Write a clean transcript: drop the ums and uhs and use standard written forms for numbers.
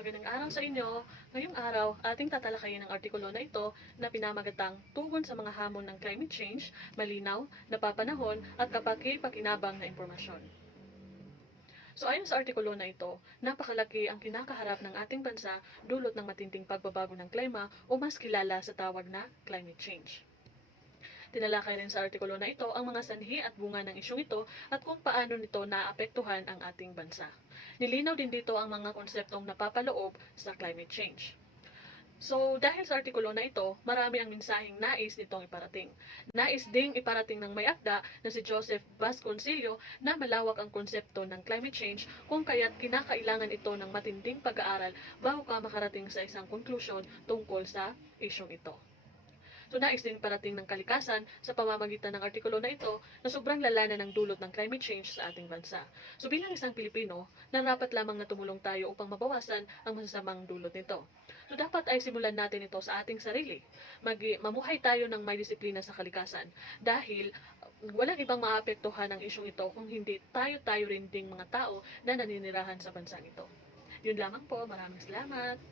Magandang araw sa inyo. Ngayong araw, ating tatalakayin ang artikulo na ito na pinamagatang Tugon sa mga hamon ng climate change, malinaw, napapanahon at kapaki-pakinabang na impormasyon. So ayon sa artikulo na ito, napakalaki ang kinakaharap ng ating bansa dulot ng matinding pagbabago ng klima o mas kilala sa tawag na climate change. Tinalakay rin sa artikulo na ito ang mga sanhi at bunga ng isyong ito at kung paano nito naapektuhan ang ating bansa. Nilinaw din dito ang mga konseptong napapaloob sa climate change. So, dahil sa artikulo na ito, marami ang mensaheng nais nitong iparating. Nais ding iparating ng may akda na si Joseph Vasconcello na malawak ang konsepto ng climate change kung kaya't kinakailangan ito ng matinding pag-aaral bago ka makarating sa isang konklusyon tungkol sa isyong ito. So nais din parating ng kalikasan sa pamamagitan ng artikulo na ito na sobrang lala na ng dulot ng climate change sa ating bansa. So bilang isang Pilipino, narapat lamang na tumulong tayo upang mabawasan ang masasamang dulot nito. So dapat ay simulan natin ito sa ating sarili. Mamuhay tayo ng may disiplina sa kalikasan dahil walang ibang maapektuhan ng isyong ito kung hindi tayo rin ding mga tao na naninirahan sa bansang ito. Yun lamang po, maraming salamat.